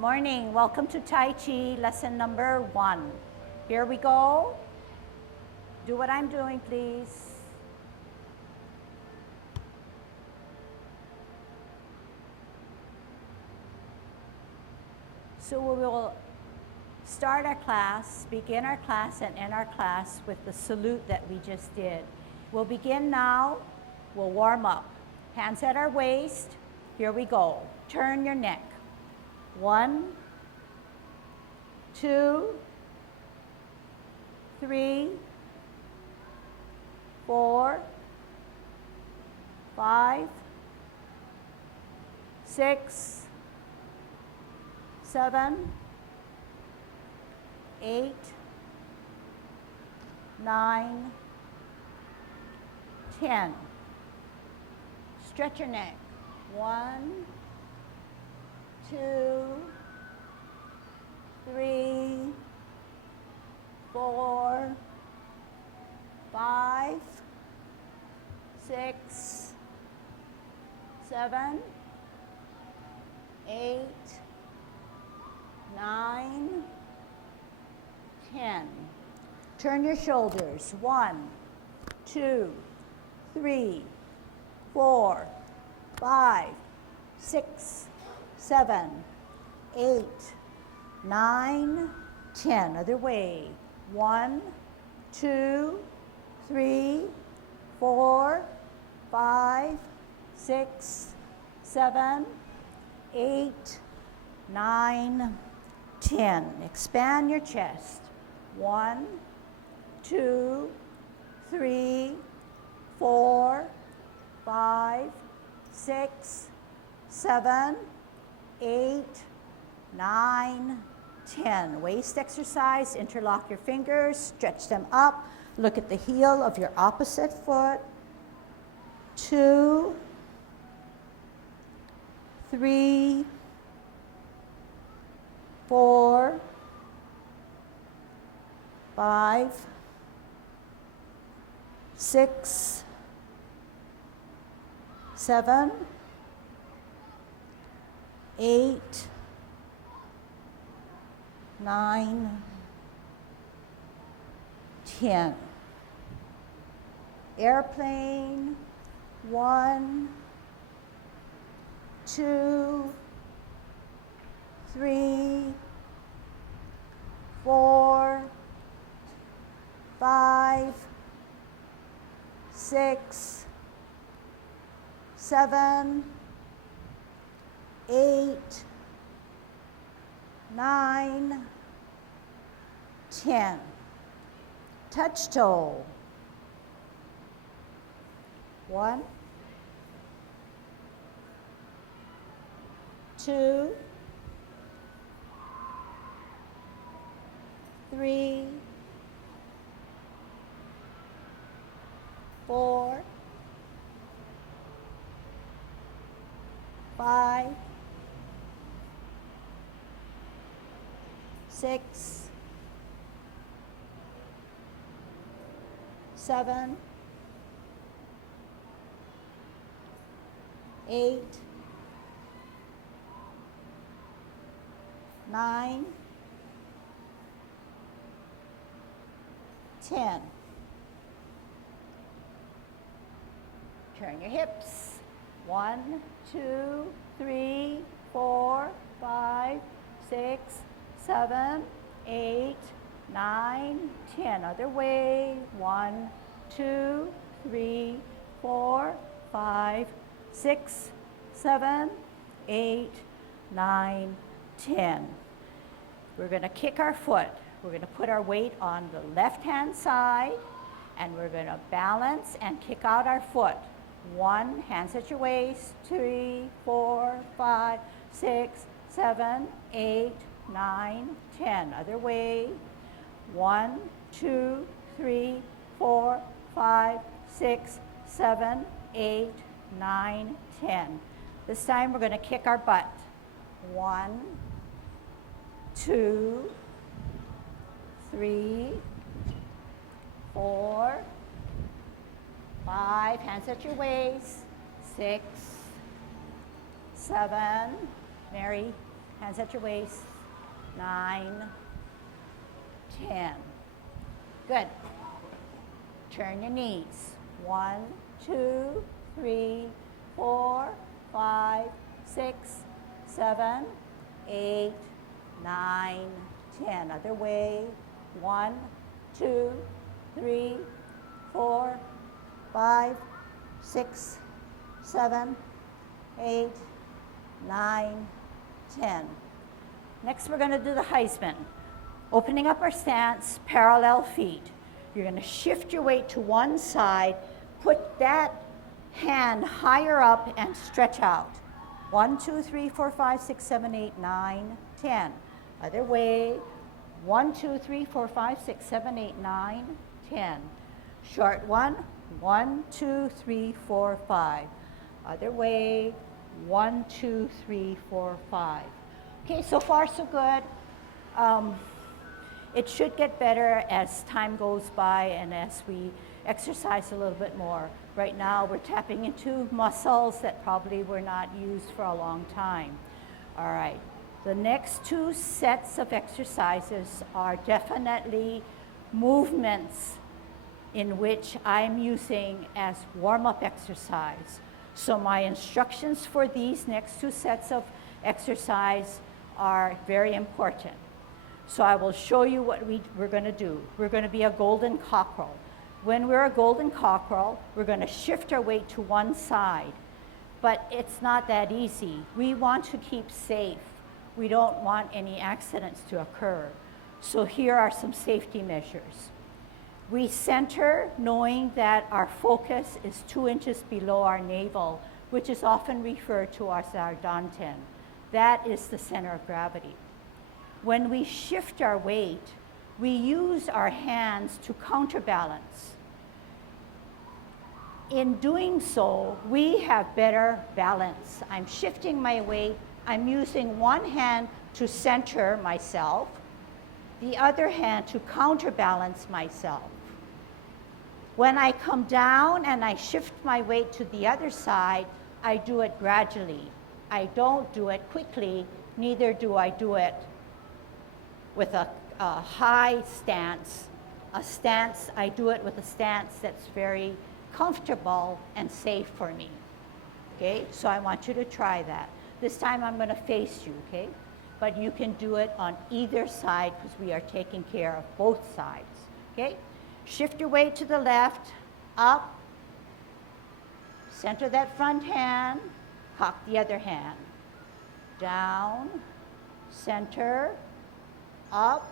morning. Welcome to Tai Chi lesson number 1. Here we go. Do what I'm doing, please. So we will start our class, begin our class, and end our class with the salute that we just did. We'll begin now. We'll warm up. Hands at our waist. Here we go. Turn your neck. 1, 2, 3, 4, 5, 6, 7, 8, 9, 10. Stretch your neck. 1, 2, 3, 4, 5, 6, 7, 8, 9, 10. Turn your shoulders. 1, 2, 3, 4, 5, 6, 7, 8, 9, 10. Other way. 1, 2, 3, 4, 5, 6, 7, 8, 9, 10. Expand your chest. 1, 2, 3, 4, 5, 6, 7, 8, 9, 10. Waist exercise. Interlock your fingers, stretch them up. Look at the heel of your opposite foot. 2, 3, 4, 5, 6, 7, 8, 9, 10. Airplane. 1, 2, 3, 4, 5, 6, 7, 8, 9, 10. Touch toe. 1, 2, 3, 4, 5, 6, 7, 8, 9, 10. Turn your hips. 1, 2, 3, 4, 5, 6, 7, 8, 9, 10. Other way. 1, 2, 3, 4, 5, 6, 7, 8, 9, 10. We're going to kick our foot. We're going to put our weight on the left-hand side, and we're going to balance and kick out our foot. 1, hands at your waist. 3, 4, 5, 6, 7, 8, 9, 10. Other way. 1, 2, 3, 4, 5, 6, 7, 8, 9, 10. This time we're going to kick our butt. 1, 2, 3, 4, 5, hands at your waist. 6, 7, Mary, Hands at your waist. 9, 10. Good. Turn your knees. 1, 2, 3, 4, 5, 6, 7, 8, 9, 10. Other way. 1, 2, 3, 4, 5, 6, 7, 8, 9, 10. Next, we're going to do the Heisman. Opening up our stance, parallel feet. You're going to shift your weight to one side, put that hand higher up and stretch out. 1, 2, 3, 4, 5, 6, 7, 8, 9, 10. Other way. 1, 2, 3, 4, 5, 6, 7, 8, 9, 10. Short one. 1, 2, 3, 4, 5. Other way. 1, 2, 3, 4, 5. Okay, so far so good. It should get better as time goes by and as we exercise a little bit more. Right now we're tapping into muscles that probably were not used for a long time. All right, the next 2 sets of exercises are definitely movements in which I'm using as warm-up exercise. So my instructions for these next 2 sets of exercise are very important. So I will show you what we're going to do. We're going to be a golden cockerel. When we're a golden cockerel, we're going to shift our weight to one side. But it's not that easy. We want to keep safe. We don't want any accidents to occur. So here are some safety measures. We center knowing that our focus is 2 inches below our navel, which is often referred to as our dantian. That is the center of gravity. When we shift our weight, we use our hands to counterbalance. In doing so, we have better balance. I'm shifting my weight. I'm using one hand to center myself, the other hand to counterbalance myself. When I come down and I shift my weight to the other side, I do it gradually. I don't do it quickly, neither do I do it with a high stance. I do it with a stance that's very comfortable and safe for me. Okay, so I want you to try that. This time I'm going to face you, okay? But you can do it on either side because we are taking care of both sides, okay? Shift your weight to the left, up, center that front hand, cock the other hand, down, center, up,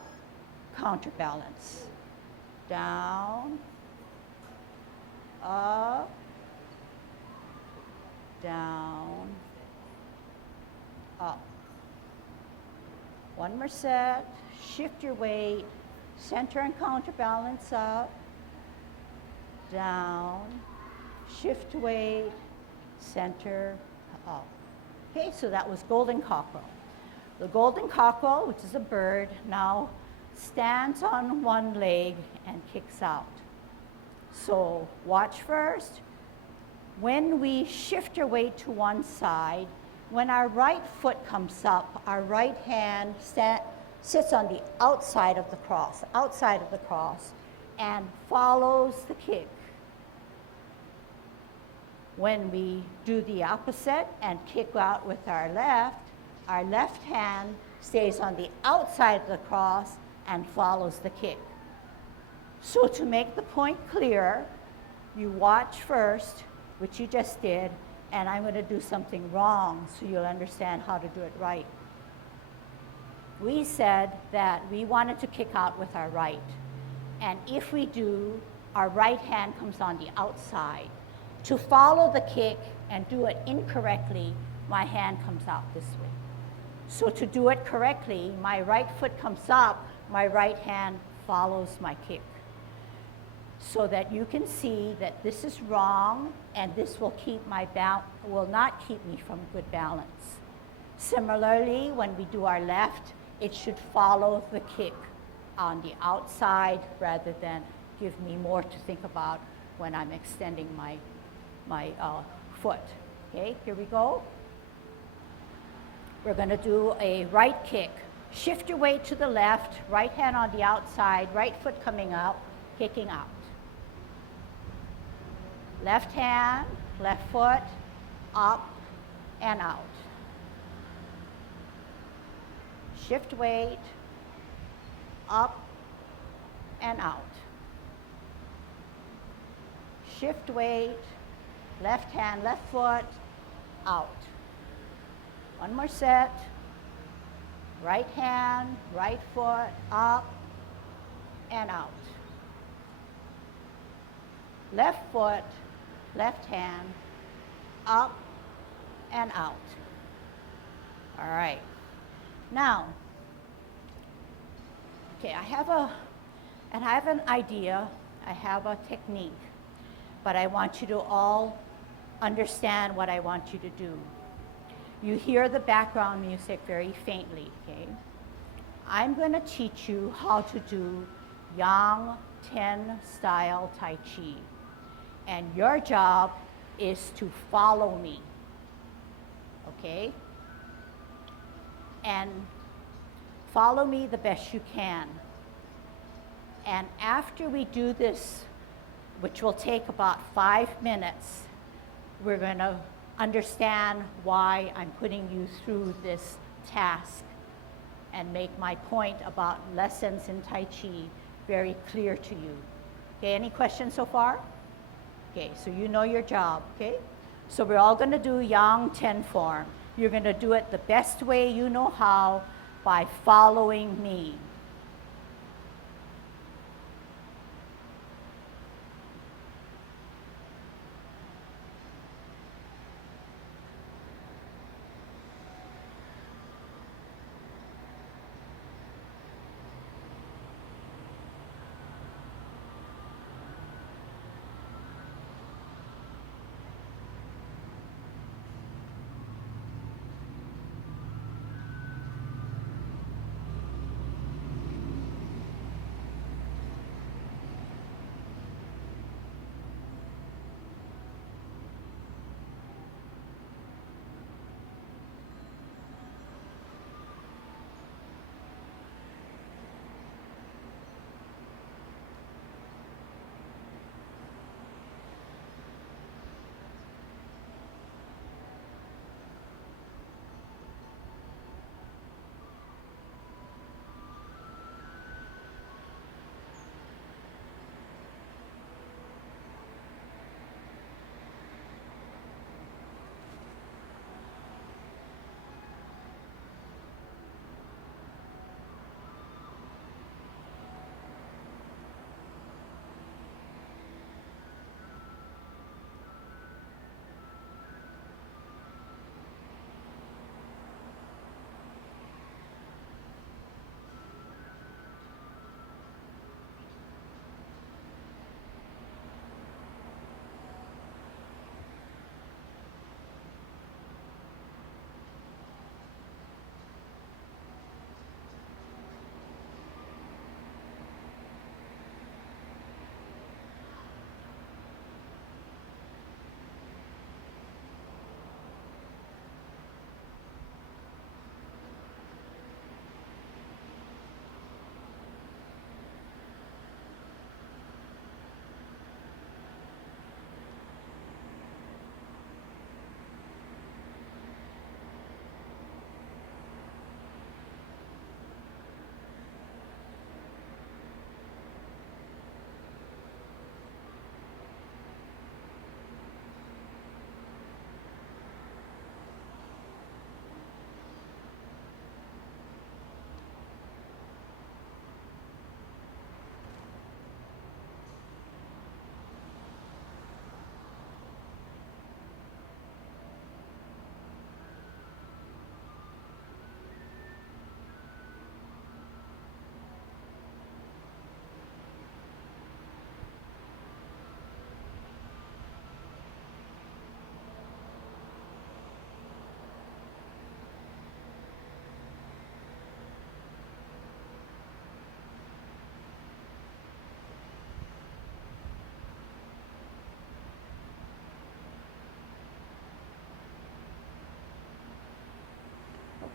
counterbalance, down, up, down, up. One more set. Shift your weight, center and counterbalance, up, down, shift weight, center, up. Okay, so that was golden cockerel. The golden cockerel, which is a bird, now stands on one leg and kicks out. So watch first. When we shift our weight to one side, when our right foot comes up, our right hand sits on the outside of the cross, and follows the kick. When we do the opposite and kick out with our left hand stays on the outside of the cross and follows the kick. So to make the point clear, you watch first, which you just did, and I'm going to do something wrong so you'll understand how to do it right. We said that we wanted to kick out with our right. And if we do, our right hand comes on the outside. To follow the kick and do it incorrectly, my hand comes out this way. So to do it correctly, my right foot comes up, my right hand follows my kick. So that you can see that this is wrong and this will not keep me from good balance. Similarly, when we do our left, it should follow the kick on the outside rather than give me more to think about when I'm extending my foot. Okay, here we go. We're going to do a right kick. Shift your weight to the left, right hand on the outside, right foot coming up, kicking out. Left hand, left foot, up and out. Shift weight, up and out. Shift weight, left hand, left foot, out. One more set. Right hand, right foot, up and out. Left foot, left hand, up and out. All right. Now, okay, I have an idea, I have a technique, but I want you to all understand what I want you to do. You hear the background music very faintly, okay? I'm going to teach you how to do Yang 10 style Tai Chi. And your job is to follow me, okay? And follow me the best you can. And after we do this, which will take about 5 minutes, we're going to understand why I'm putting you through this task and make my point about lessons in Tai Chi very clear to you. Okay, any questions so far? Okay, so you know your job, okay? So we're all going to do Yang 10 form. You're going to do it the best way you know how by following me.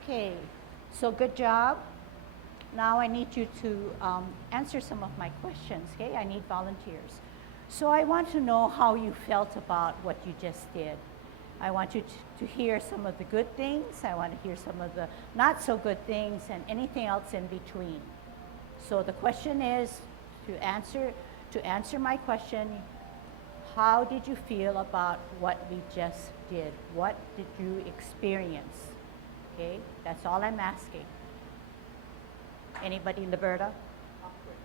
Okay, so good job. Now I need you to answer some of my questions, okay? I need volunteers. So I want to know how you felt about what you just did. I want you to hear some of the good things. I want to hear some of the not so good things and anything else in between. So the question is to answer my question, how did you feel about what we just did? What did you experience? Okay, that's all I'm asking. Anybody, Liberta? Awkward.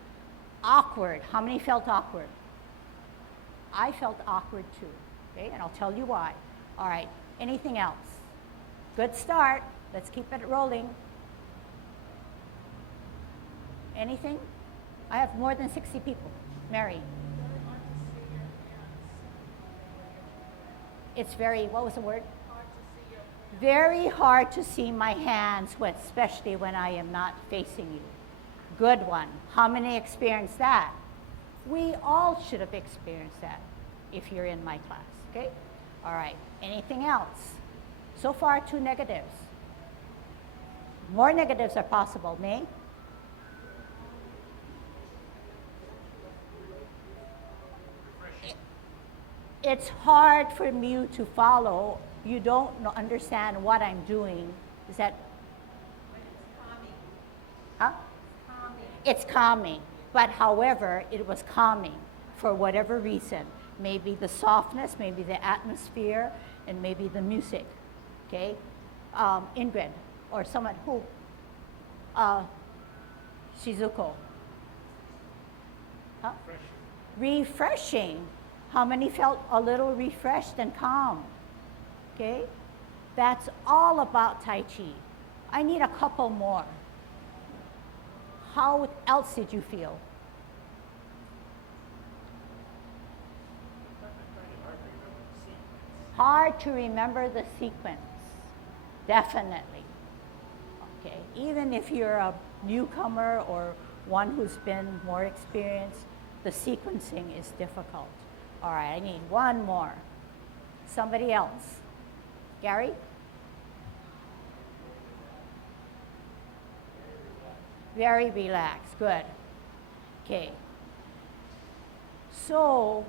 Awkward. How many felt awkward? I felt awkward too. Okay, and I'll tell you why. All right, anything else? Good start. Let's keep it rolling. Anything? I have more than 60 people. Mary. It's very, what was the word? Very hard to see my hands, especially when I am not facing you. Good one. How many experienced that? We all should have experienced that if you're in my class, okay? All right, anything else? So far, 2 negatives. More negatives are possible, May? It's hard for you to follow. You don't understand what I'm doing. Is that? It's calming. Huh? Calming. It's calming. But however, it was calming for whatever reason. Maybe the softness, maybe the atmosphere, and maybe the music. Okay? Ingrid, or someone who? Shizuko. Huh? Refreshing. How many felt a little refreshed and calm? Okay? That's all about Tai Chi. I need a couple more. How else did you feel? Hard to remember the sequence. Definitely. Okay. Even if you're a newcomer or one who's been more experienced, the sequencing is difficult. All right, I need one more. Somebody else. Gary? Very relaxed, good. Okay. So,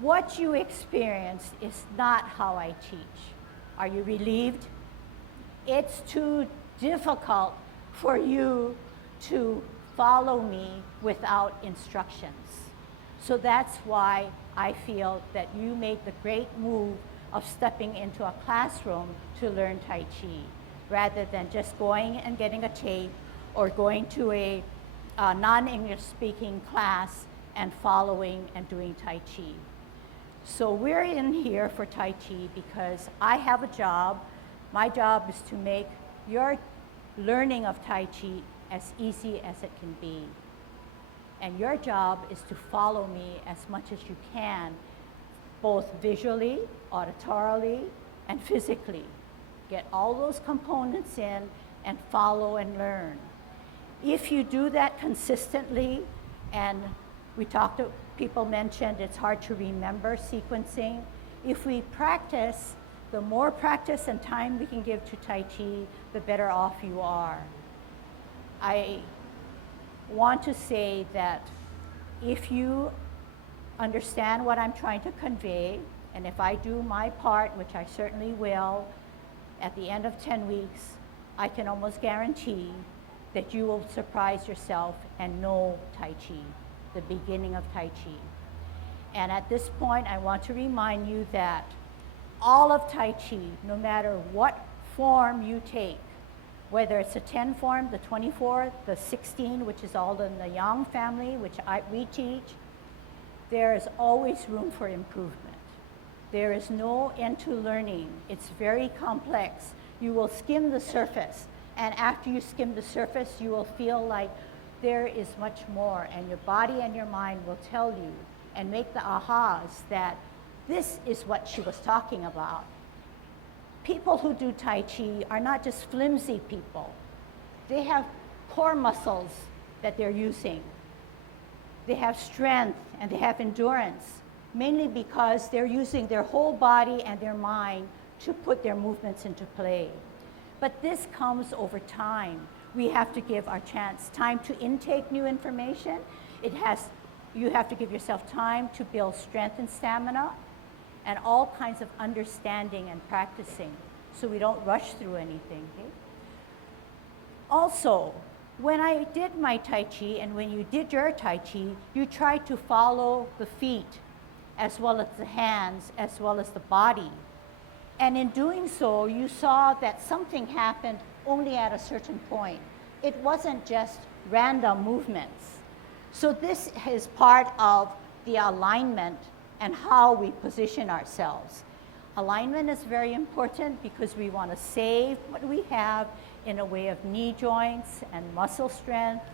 what you experienced is not how I teach. Are you relieved? It's too difficult for you to follow me without instructions. So that's why I feel that you made the great move of stepping into a classroom to learn Tai Chi, rather than just going and getting a tape or going to a non-English speaking class and following and doing Tai Chi. So we're in here for Tai Chi because I have a job. My job is to make your learning of Tai Chi as easy as it can be. And your job is to follow me as much as you can, both visually, auditorily, and physically. Get all those components in and follow and learn. If you do that consistently, and people mentioned it's hard to remember sequencing. If we practice, the more practice and time we can give to Tai Chi, the better off you are. I want to say that if you understand what I'm trying to convey, and if I do my part, which I certainly will, at the end of 10 weeks, I can almost guarantee that you will surprise yourself and know Tai Chi, the beginning of Tai Chi. And at this point, I want to remind you that all of Tai Chi, no matter what form you take, whether it's a 10 form, the 24, the 16, which is all in the Yang family, which we teach, there is always room for improvement. There is no end to learning. It's very complex. You will skim the surface, and after you skim the surface, you will feel like there is much more, and your body and your mind will tell you and make the ahas that this is what she was talking about. People who do Tai Chi are not just flimsy people. They have core muscles that they're using. They have strength and they have endurance, mainly because they're using their whole body and their mind to put their movements into play. But this comes over time. We have to give our chance time to intake new information. You have to give yourself time to build strength and stamina and all kinds of understanding and practicing so we don't rush through anything. Okay? Also, when I did my Tai Chi and when you did your Tai Chi, you try to follow the feet as well as the hands as well as the body. And in doing so, you saw that something happened only at a certain point. It wasn't just random movements. So this is part of the alignment and how we position ourselves. Alignment is very important because we want to save what we have in a way of knee joints and muscle strength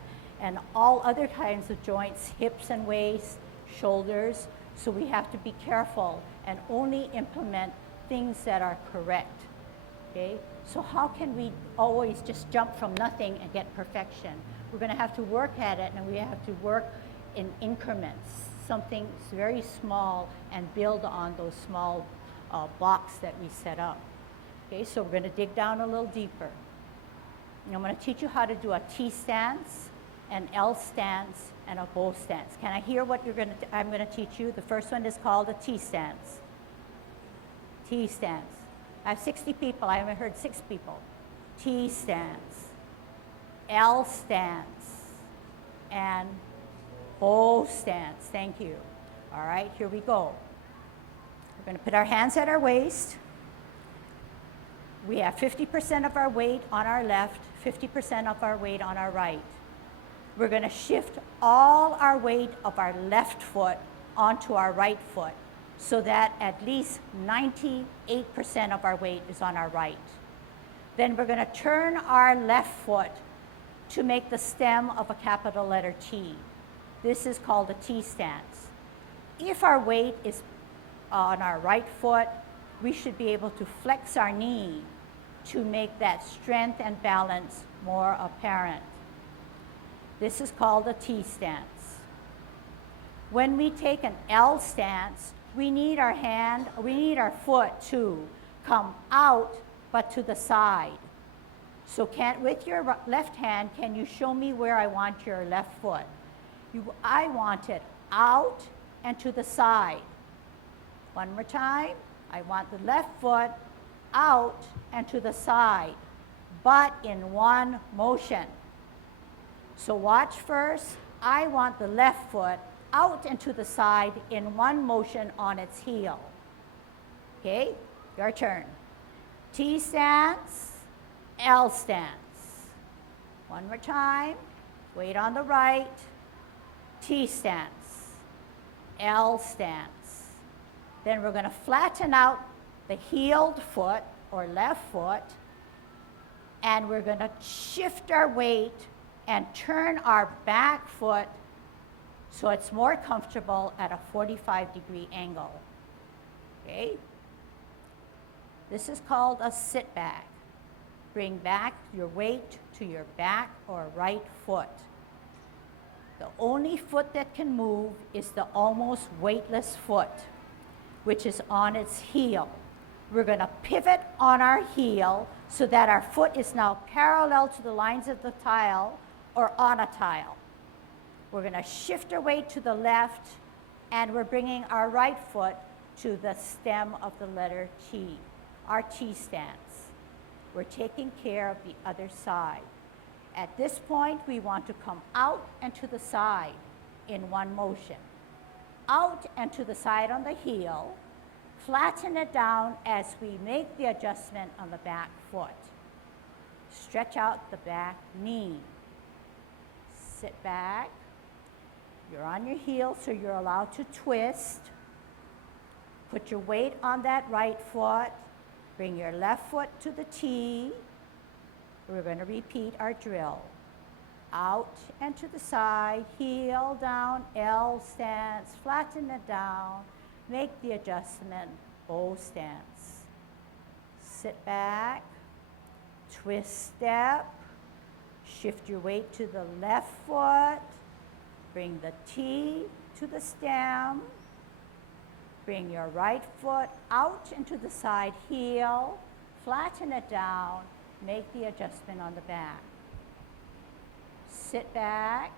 and all other kinds of joints, hips and waist, shoulders. So we have to be careful and only implement things that are correct. Okay? So how can we always just jump from nothing and get perfection? We're going to have to work at it, and we have to work in increments, something very small, and build on those small blocks that we set up. Okay, so we're going to dig down a little deeper. And I'm going to teach you how to do a T stance, an L stance, and a bow stance. Can I hear what I'm going to teach you? The first one is called a T stance. T stance. I have 60 people. I haven't heard 6 people. T stance, L stance, and bow stance. Thank you. All right, here we go. We're going to put our hands at our waist. We have 50% of our weight on our left, 50% of our weight on our right. We're going to shift all our weight of our left foot onto our right foot so that at least 98% of our weight is on our right. Then we're going to turn our left foot to make the stem of a capital letter T. This is called a T stance. If our weight is on our right foot, we should be able to flex our knee to make that strength and balance more apparent. This is called a T stance. When we take an L stance, we need our foot to come out, but to the side. So with your left hand, can you show me where I want your left foot? I want it out and to the side. One more time. I want the left foot out and to the side, but in one motion. So watch first. I want the left foot out and to the side in one motion on its heel. Okay, your turn. T stance, L stance. One more time. Weight on the right. T stance, L stance. Then we're going to flatten out the heeled foot or left foot, and we're going to shift our weight and turn our back foot so it's more comfortable at a 45-degree angle. Okay? This is called a sit back. Bring back your weight to your back or right foot. The only foot that can move is the almost weightless foot, which is on its heel. We're going to pivot on our heel so that our foot is now parallel to the lines of the tile or on a tile. We're going to shift our weight to the left, and we're bringing our right foot to the stem of the letter T, our T stance. We're taking care of the other side. At this point, we want to come out and to the side in one motion. Out and to the side on the heel, flatten it down as we make the adjustment on the back foot. Stretch out the back knee. Sit back. You're on your heel, so you're allowed to twist. Put your weight on that right foot. Bring your left foot to the T. We're going to repeat our drill. Out and to the side, heel down, L stance, flatten it down, make the adjustment, bow stance. Sit back, twist step, shift your weight to the left foot, bring the T to the stem, bring your right foot out into the side heel, flatten it down, make the adjustment on the back. Sit back,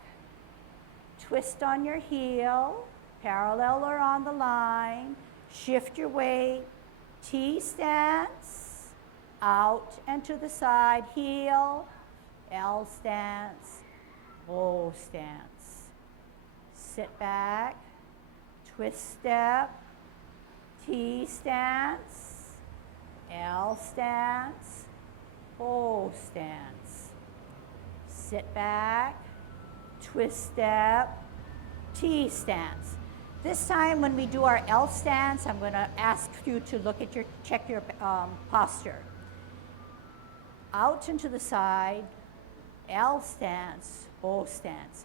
twist on your heel, parallel or on the line, shift your weight, T stance, out and to the side, heel, L stance, bow stance. Sit back, twist step, T stance, L stance, bow stance. Sit back, twist step, T stance. This time when we do our L stance, I'm going to ask you to check your posture. Out and to the side, L stance, bow stance.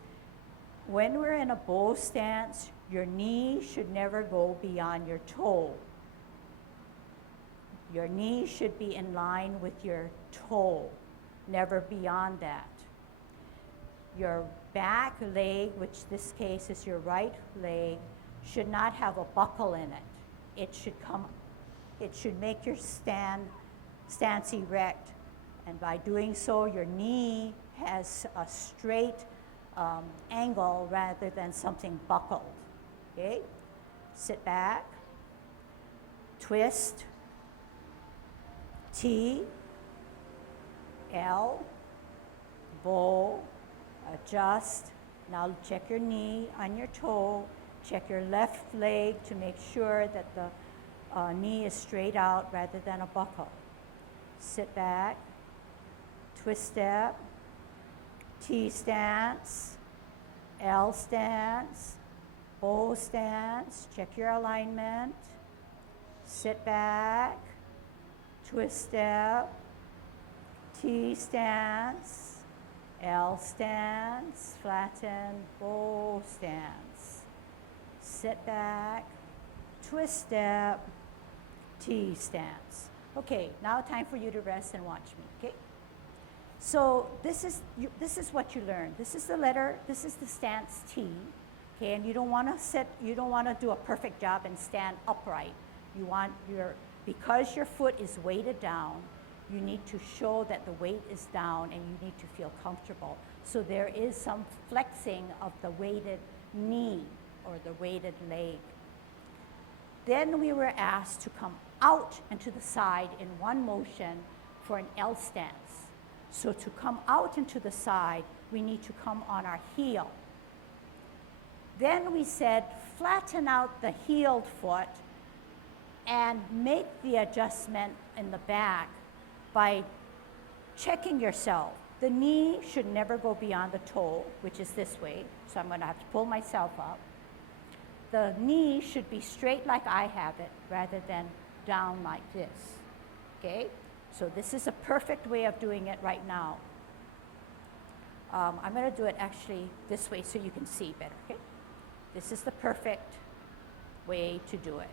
When we're in a bow stance, your knee should never go beyond your toe. Your knee should be in line with your toe, never beyond that. Your back leg, which this case is your right leg, should not have a buckle in it. It should make your stance erect. And by doing so, your knee has a straight angle rather than something buckled. Okay? Sit back, twist, T, L, bow, adjust. Now check your knee on your toe. Check your left leg to make sure that the knee is straight out rather than a buckle. Sit back, twist step, T stance, L stance, bow stance. Check your alignment. Sit back, twist step, T stance, L stance, flatten, bow stance. Sit back, twist step, T stance. Okay, now time for you to rest and watch me, okay? So this is what you learned. This is the stance T, okay? And you don't want to do a perfect job and stand upright. Because your foot is weighted down, you need to show that the weight is down and you need to feel comfortable. So there is some flexing of the weighted knee or the weighted leg. Then we were asked to come out and to the side in one motion for an L stance. So to come out and to the side, we need to come on our heel. Then we said flatten out the heeled foot and make the adjustment in the back by checking yourself. The knee should never go beyond the toe, which is this way, so I'm going to have to pull myself up. The knee should be straight like I have it, rather than down like this, okay? So this is a perfect way of doing it right now. I'm going to do it actually this way so you can see better, okay? This is the perfect way to do it.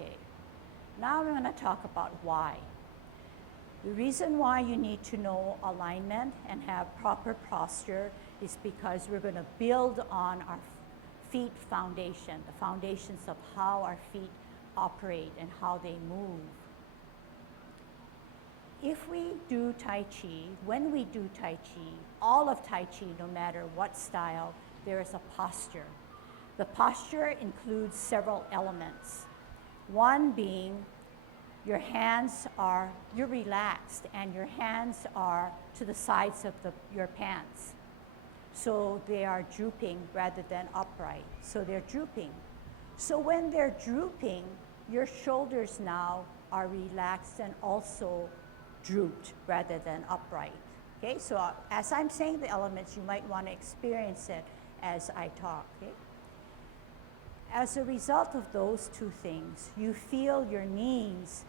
Okay, now we're going to talk about why. The reason why you need to know alignment and have proper posture is because we're going to build on our feet foundation, the foundations of how our feet operate and how they move. If we do Tai Chi, when we do Tai Chi, all of Tai Chi, no matter what style, there is a posture. The posture includes several elements. One being you're relaxed and your hands are to the sides of your pants. So they are drooping rather than upright. So they're drooping. So when they're drooping, your shoulders now are relaxed and also drooped rather than upright. Okay, so as I'm saying the elements, you might want to experience it as I talk. Okay? As a result of those two things, you feel your knees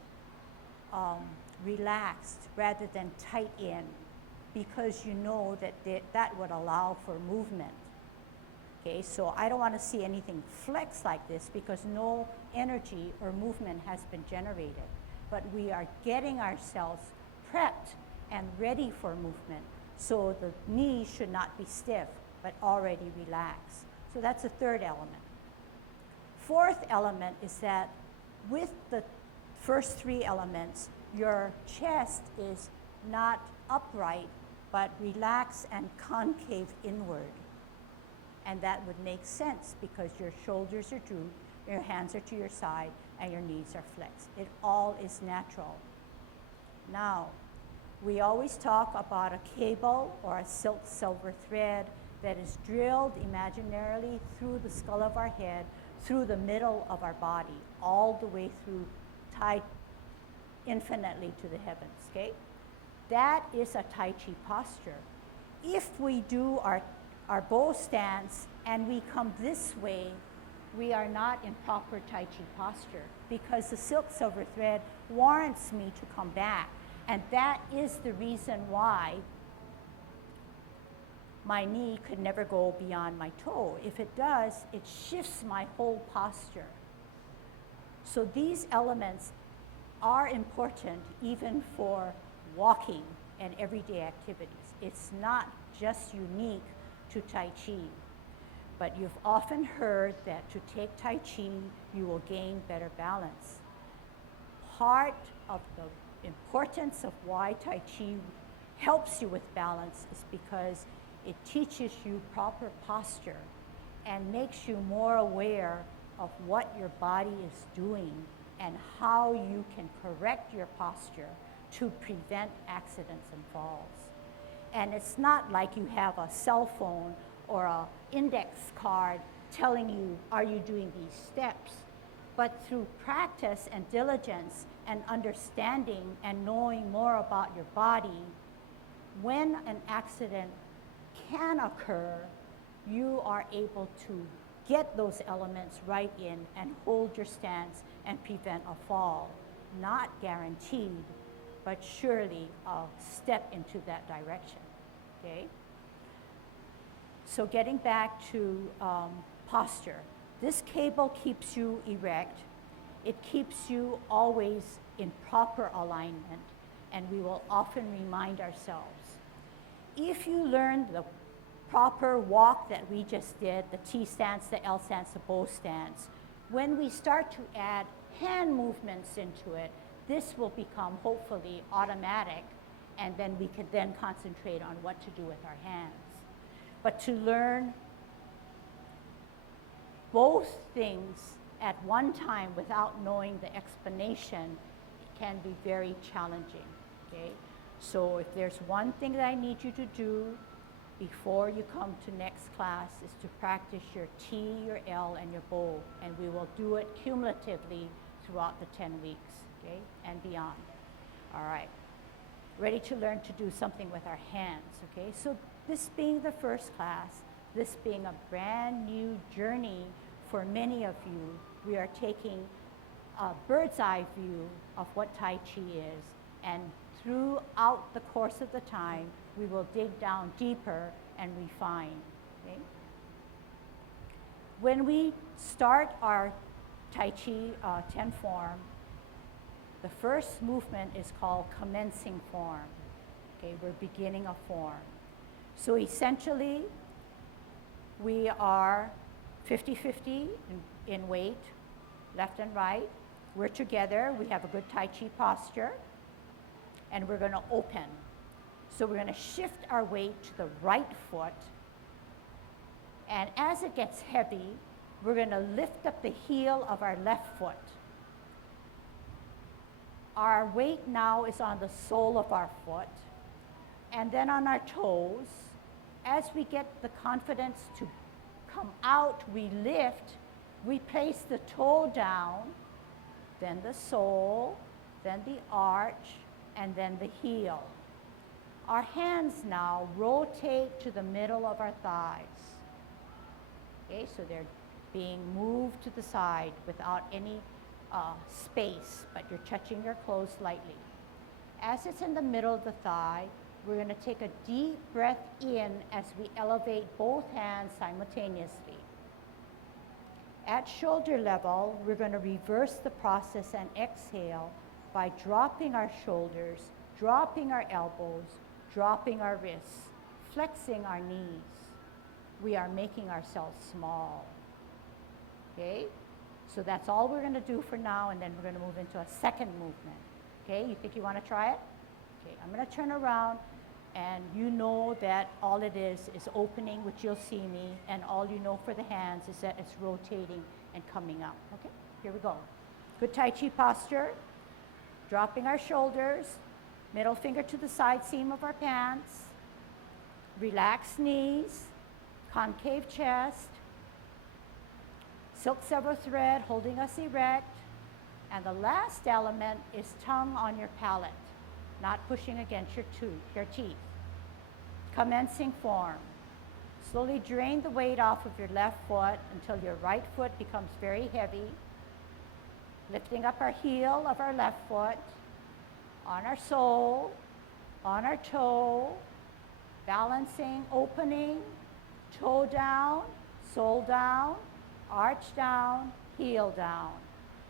relaxed rather than tight in, because you know that that would allow for movement. Okay, so I don't want to see anything flex like this because no energy or movement has been generated. But we are getting ourselves prepped and ready for movement. So the knee should not be stiff, but already relaxed. So that's the third element. Fourth element is that with the first three elements, your chest is not upright, but relaxed and concave inward. And that would make sense because your shoulders are drooped, your hands are to your side, and your knees are flexed. It all is natural. Now, we always talk about a cable or a silver thread that is drilled imaginarily through the skull of our head, through the middle of our body, all the way through, tied infinitely to the heavens, okay? That is a Tai Chi posture. If we do our bow stance and we come this way, we are not in proper Tai Chi posture because the silver thread warrants me to come back. And that is the reason why my knee could never go beyond my toe. If it does, it shifts my whole posture. So these elements are important even for walking and everyday activities. It's not just unique to Tai Chi, but you've often heard that to take Tai Chi, you will gain better balance. Part of the importance of why Tai Chi helps you with balance is because it teaches you proper posture and makes you more aware of what your body is doing and how you can correct your posture to prevent accidents and falls. And it's not like you have a cell phone or an index card telling you, are you doing these steps? But through practice and diligence and understanding and knowing more about your body, when an accident can occur, you are able to get those elements right in and hold your stance and prevent a fall. Not guaranteed, but surely a step into that direction, okay? So getting back to posture, this cable keeps you erect. It keeps you always in proper alignment, and we will often remind ourselves. If you learn the proper walk that we just did, the T stance, the L stance, the bow stance, when we start to add hand movements into it, this will become hopefully automatic, and then we can then concentrate on what to do with our hands. But to learn both things at one time without knowing the explanation can be very challenging, okay? So if there's one thing that I need you to do before you come to next class is to practice your T, your L, and your bow, and we will do it cumulatively throughout the 10 weeks, okay, and beyond. All right, ready to learn to do something with our hands, okay? So this being the first class, this being a brand new journey for many of you, we are taking a bird's eye view of what Tai Chi is, and throughout the course of the time, we will dig down deeper and refine, okay? When we start our Tai Chi 10 form, the first movement is called commencing form, okay? We're beginning a form. So essentially, we are 50-50 in weight, left and right. We're together, we have a good Tai Chi posture, and we're gonna open. So we're gonna shift our weight to the right foot, and as it gets heavy, we're gonna lift up the heel of our left foot. Our weight now is on the sole of our foot, and then on our toes. As we get the confidence to come out, we lift, we place the toe down, then the sole, then the arch, and then the heel. Our hands now rotate to the middle of our thighs. Okay, so they're being moved to the side without any space, but you're touching your clothes lightly. As it's in the middle of the thigh, we're going to take a deep breath in as we elevate both hands simultaneously. At shoulder level, we're going to reverse the process and exhale by dropping our shoulders, dropping our elbows, dropping our wrists, flexing our knees. we are making ourselves small. Okay? So that's all we're going to do for now, and then we're going to move into a second movement. Okay? You think you want to try it? Okay, I'm going to turn around, and you know that all it is opening, which you'll see me, and all you know for the hands is that it's rotating and coming up. Okay? Here we go. Good Tai Chi posture. Dropping our shoulders, middle finger to the side seam of our pants. Relaxed knees, concave chest. Silk silver thread holding us erect. And the last element is tongue on your palate, not pushing against your teeth. Commencing form. Slowly drain the weight off of your left foot until your right foot becomes very heavy. Lifting up our heel of our left foot, on our sole, on our toe, balancing, opening, toe down, sole down, arch down, heel down.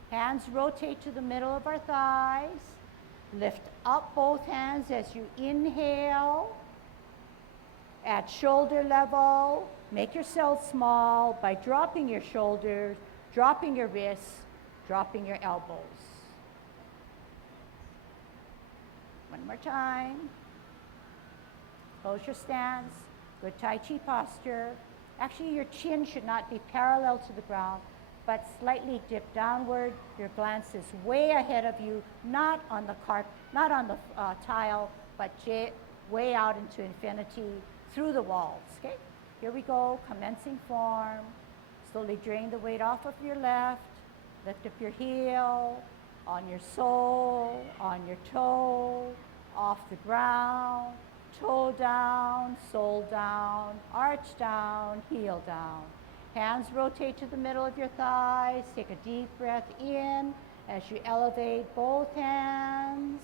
Hands rotate to the middle of our thighs. Lift up both hands as you inhale. At shoulder level, make yourself small by dropping your shoulders, dropping your wrists, dropping your elbows. One more time. Close your stance. Good Tai Chi posture. Actually, your chin should not be parallel to the ground, but slightly dipped downward. Your glance is way ahead of you, not on the tile, but way out into infinity through the walls. Okay? Here we go. Commencing form. Slowly drain the weight off of your left. Lift up your heel, on your sole, on your toe, off the ground, toe down, sole down, arch down, heel down. Hands rotate to the middle of your thighs. Take a deep breath in as you elevate both hands.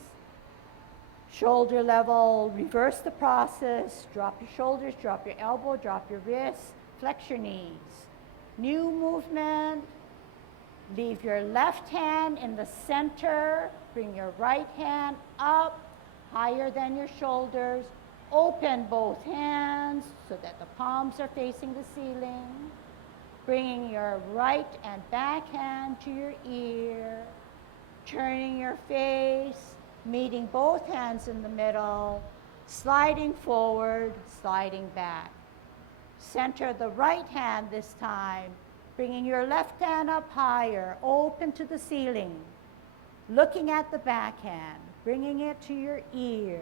Shoulder level, reverse the process. Drop your shoulders, drop your elbow, drop your wrists, flex your knees. New movement. Leave your left hand in the center. Bring your right hand up, higher than your shoulders. Open both hands so that the palms are facing the ceiling. Bringing your right and back hand to your ear. Turning your face, meeting both hands in the middle. Sliding forward, sliding back. Center the right hand this time. Bringing your left hand up higher, open to the ceiling. Looking at the backhand, bringing it to your ear.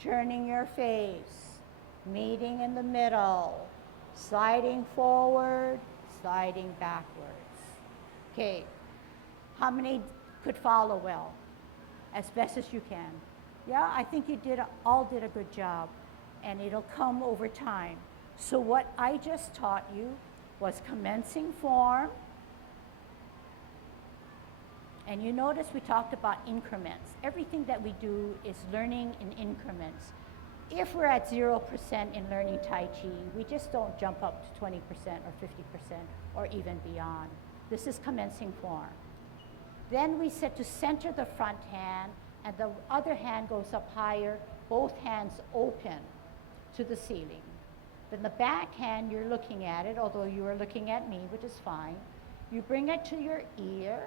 Turning your face, meeting in the middle. Sliding forward, sliding backwards. Okay, how many could follow well? As best as you can. Yeah, I think you all did a good job, and it'll come over time. So what I just taught you was commencing form. And you notice we talked about increments. Everything that we do is learning in increments. If we're at 0% in learning Tai Chi, we just don't jump up to 20% or 50% or even beyond. This is commencing form. Then we said to center the front hand, and the other hand goes up higher, both hands open to the ceiling. Then the back hand, you're looking at it, although you are looking at me, which is fine. You bring it to your ear.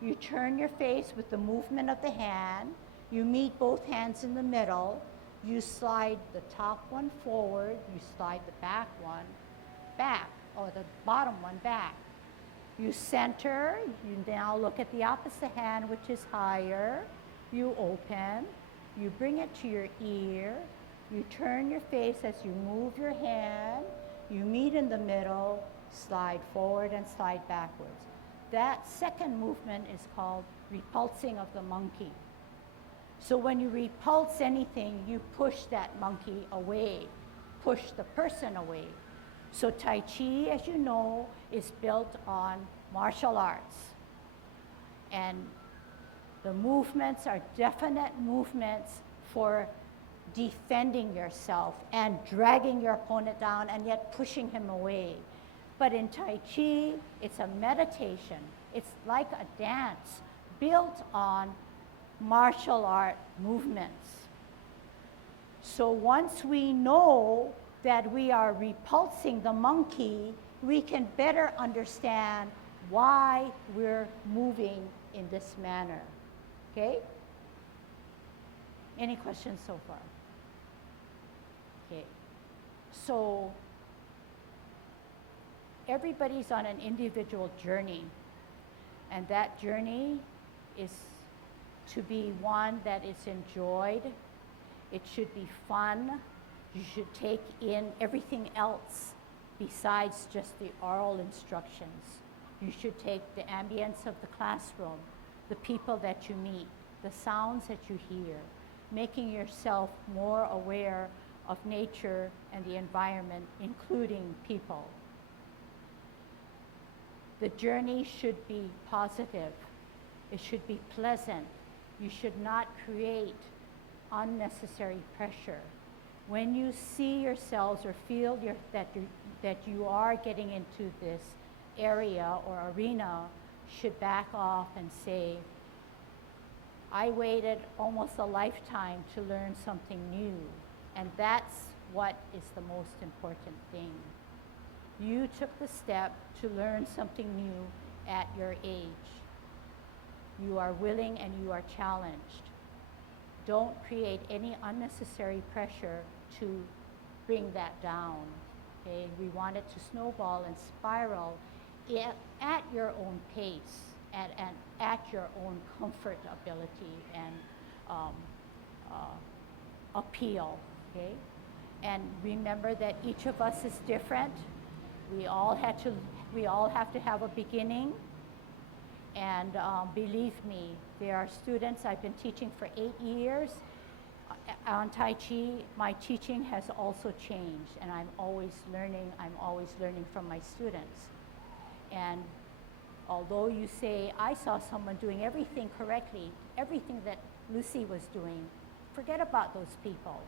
You turn your face with the movement of the hand. You meet both hands in the middle. You slide the top one forward. You slide the back one back, or the bottom one back. You center. You now look at the opposite hand, which is higher. You open. You bring it to your ear. You turn your face as you move your hand. You meet in the middle, slide forward and slide backwards. That second movement is called repulsing of the monkey. So when you repulse anything, you push that monkey away, push the person away. So Tai Chi, as you know, is built on martial arts. And the movements are definite movements for defending yourself and dragging your opponent down and yet pushing him away. But in Tai Chi, it's a meditation. It's like a dance built on martial art movements. So once we know that we are repulsing the monkey, we can better understand why we're moving in this manner. Okay? Any questions so far? Okay. So everybody's on an individual journey, and that journey is to be one that is enjoyed. It should be fun. You should take in everything else besides just the oral instructions. You should take the ambience of the classroom, the people that you meet, the sounds that you hear, making yourself more aware of nature and the environment, including people. The journey should be positive. It should be pleasant. You should not create unnecessary pressure. When you see yourselves or feel that you are getting into this area or arena, should back off and say, I waited almost a lifetime to learn something new, and that's what is the most important thing. You took the step to learn something new at your age. You are willing and you are challenged. Don't create any unnecessary pressure to bring that down. Okay? We want it to snowball and spiral at your own pace and at your own comfort ability and appeal. Okay? And remember that each of us is different. We all have to have a beginning. And believe me, there are students, I've been teaching for 8 years. On Tai Chi, my teaching has also changed, and I'm always learning from my students. And although you say, I saw someone doing everything correctly, everything that Lucy was doing, forget about those people.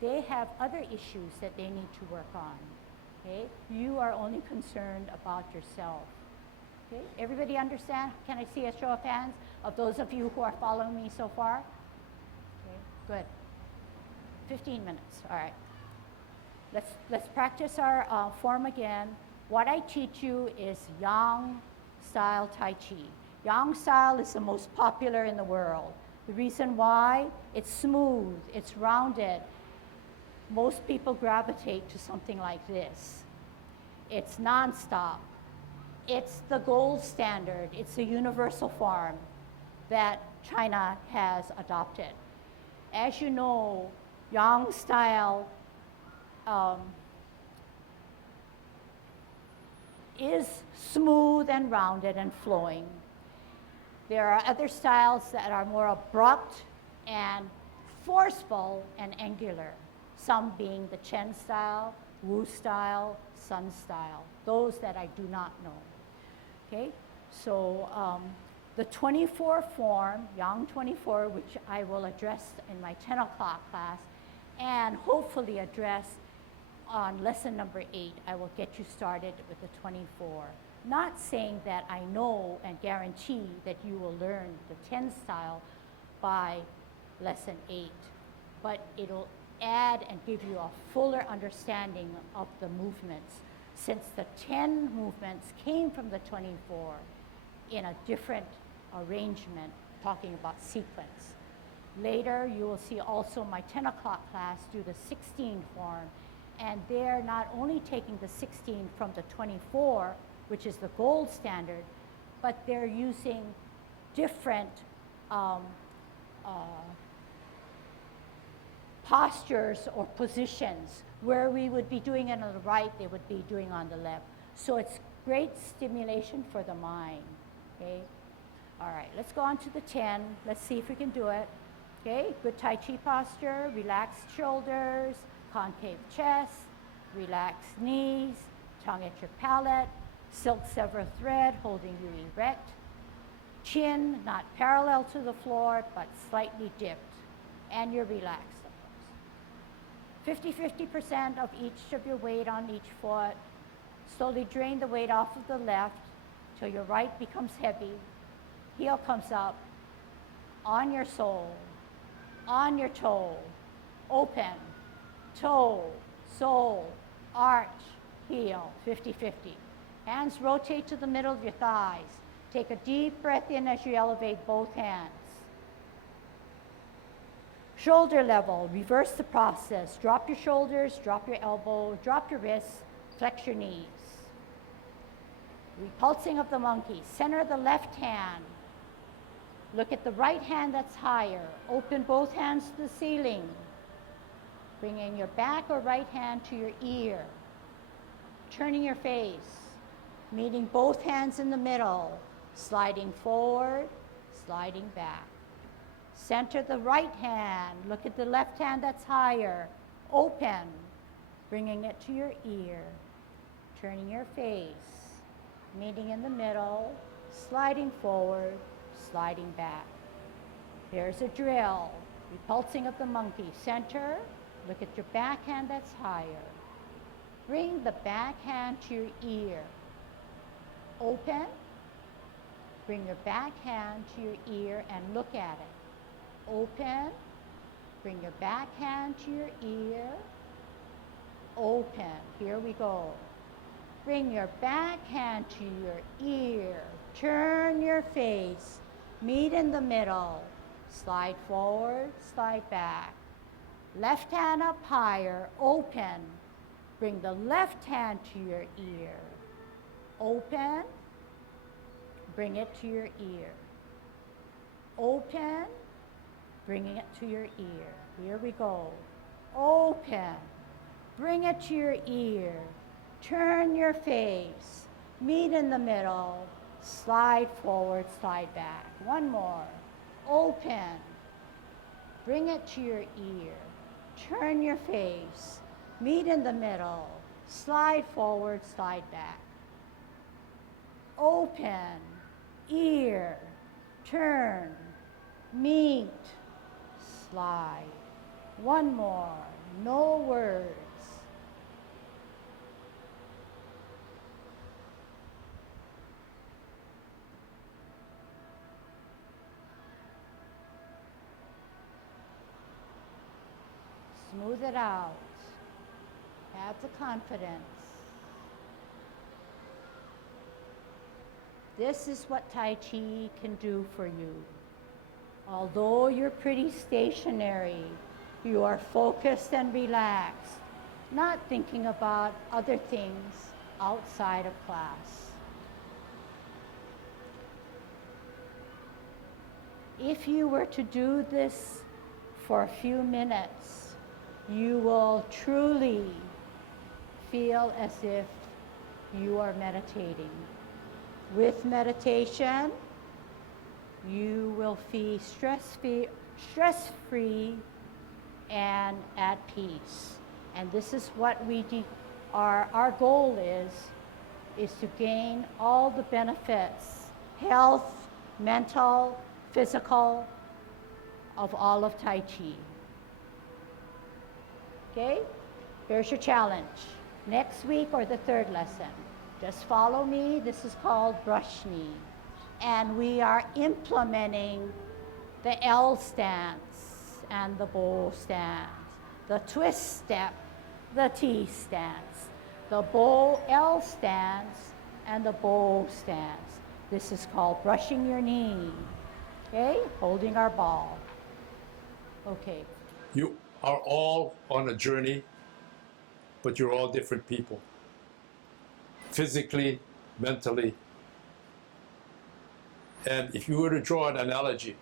They have other issues that they need to work on. Okay? You are only concerned about yourself. Okay? Everybody understand? Can I see a show of hands of those of you who are following me so far? Okay, good. 15 minutes, all right. Let's practice our form again. What I teach you is Yang style Tai Chi. Yang style is the most popular in the world. The reason why, it's smooth, it's rounded. Most people gravitate to something like this. It's nonstop. It's the gold standard. It's the universal form that China has adopted. As you know, Yang style is smooth and rounded and flowing. There are other styles that are more abrupt and forceful and angular, some being the Chen style, Wu style, Sun style, those that I do not know. Okay, so the 24 form, Yang 24, which I will address in my 10 o'clock class, and hopefully address on lesson number 8, I will get you started with the 24. Not saying that I know and guarantee that you will learn the 10 style by lesson 8, but it'll add and give you a fuller understanding of the movements, since the 10 movements came from the 24 in a different arrangement, talking about sequence. Later, you will see also my 10 o'clock class do the 16 form, and they're not only taking the 16 from the 24, which is the gold standard, but they're using different postures or positions. Where we would be doing it on the right, they would be doing on the left. So it's great stimulation for the mind, okay? All right, let's go on to the 10. Let's see if we can do it. Okay, good Tai Chi posture, relaxed shoulders, concave chest, relaxed knees, tongue at your palate, silk sever thread holding you erect, chin not parallel to the floor but slightly dipped, and you're relaxed. 50% of each of your weight on each foot. Slowly drain the weight off of the left till your right becomes heavy. Heel comes up on your sole, on your toe, open, toe, sole, arch, heel, 50-50. Hands rotate to the middle of your thighs. Take a deep breath in as you elevate both hands. Shoulder level, reverse the process. Drop your shoulders, drop your elbow, drop your wrists, flex your knees. Repulsing of the monkey. Center of the left hand. Look at the right hand that's higher. Open both hands to the ceiling. Bringing your back or right hand to your ear. Turning your face. Meeting both hands in the middle. Sliding forward, sliding back. Center the right hand. Look at the left hand that's higher. Open. Bringing it to your ear. Turning your face. Meeting in the middle. Sliding forward, sliding back. Here's a drill. Repulsing of the monkey. Center. Look at your back hand that's higher. Bring the back hand to your ear. Open. Bring your back hand to your ear and look at it. Open. Bring your back hand to your ear. Open. Here we go. Bring your back hand to your ear. Turn your face. Meet in the middle. Slide forward, slide back. Left hand up higher. Open. Bring the left hand to your ear. Open. Bring it to your ear. Open. Bringing it to your ear. Here we go. Open. Bring it to your ear. Turn your face. Meet in the middle. Slide forward, slide back. One more. Open. Bring it to your ear. Turn your face. Meet in the middle. Slide forward, slide back. Open. Ear. Turn. Meet. Slide. One more. No words. Smooth it out. Have the confidence. This is what Tai Chi can do for you. Although you're pretty stationary, you are focused and relaxed, not thinking about other things outside of class. If you were to do this for a few minutes, you will truly feel as if you are meditating. With meditation, you will feel stress-free and at peace. And this is what our goal is to gain all the benefits, health, mental, physical, of all of Tai Chi. Okay? Here's your challenge. Next week or the third lesson, just follow me. This is called brush knee. And we are implementing the L stance and the bow stance, the twist step, the T stance, the bow L stance, and the bow stance. This is called brushing your knee. Okay? Holding our ball. Okay. You are all on a journey, but you're all different people. Physically, mentally. And if you were to draw an analogy,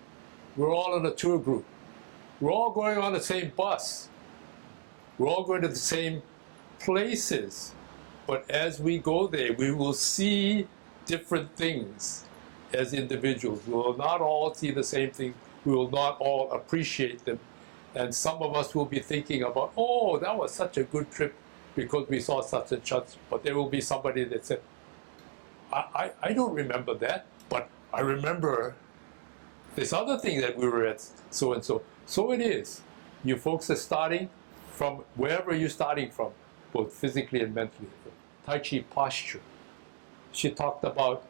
we're all in a tour group. We're all going on the same bus. We're all going to the same places. But as we go there, we will see different things as individuals. We will not all see the same thing. We will not all appreciate them. And some of us will be thinking about, oh, that was such a good trip because we saw such and such. But there will be somebody that said, I don't remember that, but I remember this other thing that we were at so and so. So it is. You folks are starting from wherever you're starting from, both physically and mentally. Tai Chi posture. She talked about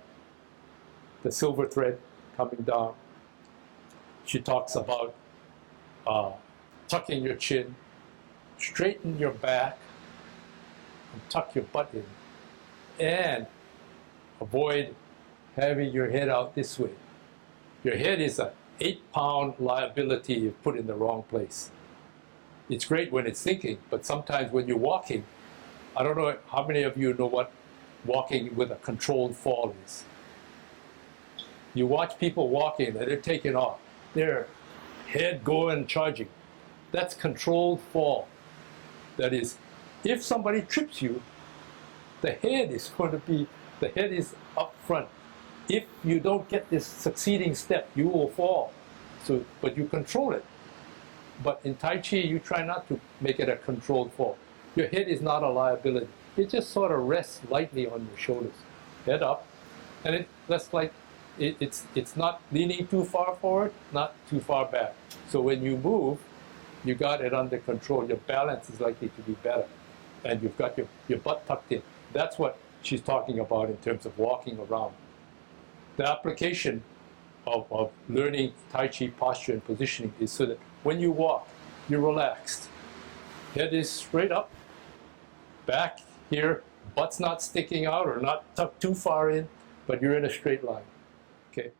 the silver thread coming down. She talks about tucking your chin, straighten your back, and tuck your butt in, and avoid having your head out this way. Your head is a 8-pound liability if put in the wrong place. It's great when it's thinking, but sometimes when you're walking, I don't know how many of you know what walking with a controlled fall is. You watch people walking and they're taking off, their head going charging. That's controlled fall. That is, if somebody trips you, the head is up front. If you don't get this succeeding step, you will fall. So, but you control it. But in Tai Chi, you try not to make it a controlled fall. Your head is not a liability. It just sort of rests lightly on your shoulders, head up, and it's not leaning too far forward, not too far back. So when you move, you got it under control. Your balance is likely to be better, and you've got your butt tucked in. That's what she's talking about in terms of walking around. The application of learning Tai Chi posture and positioning is so that when you walk, you're relaxed. Head is straight up, back here, butt's not sticking out or not tucked too far in, but you're in a straight line. Okay.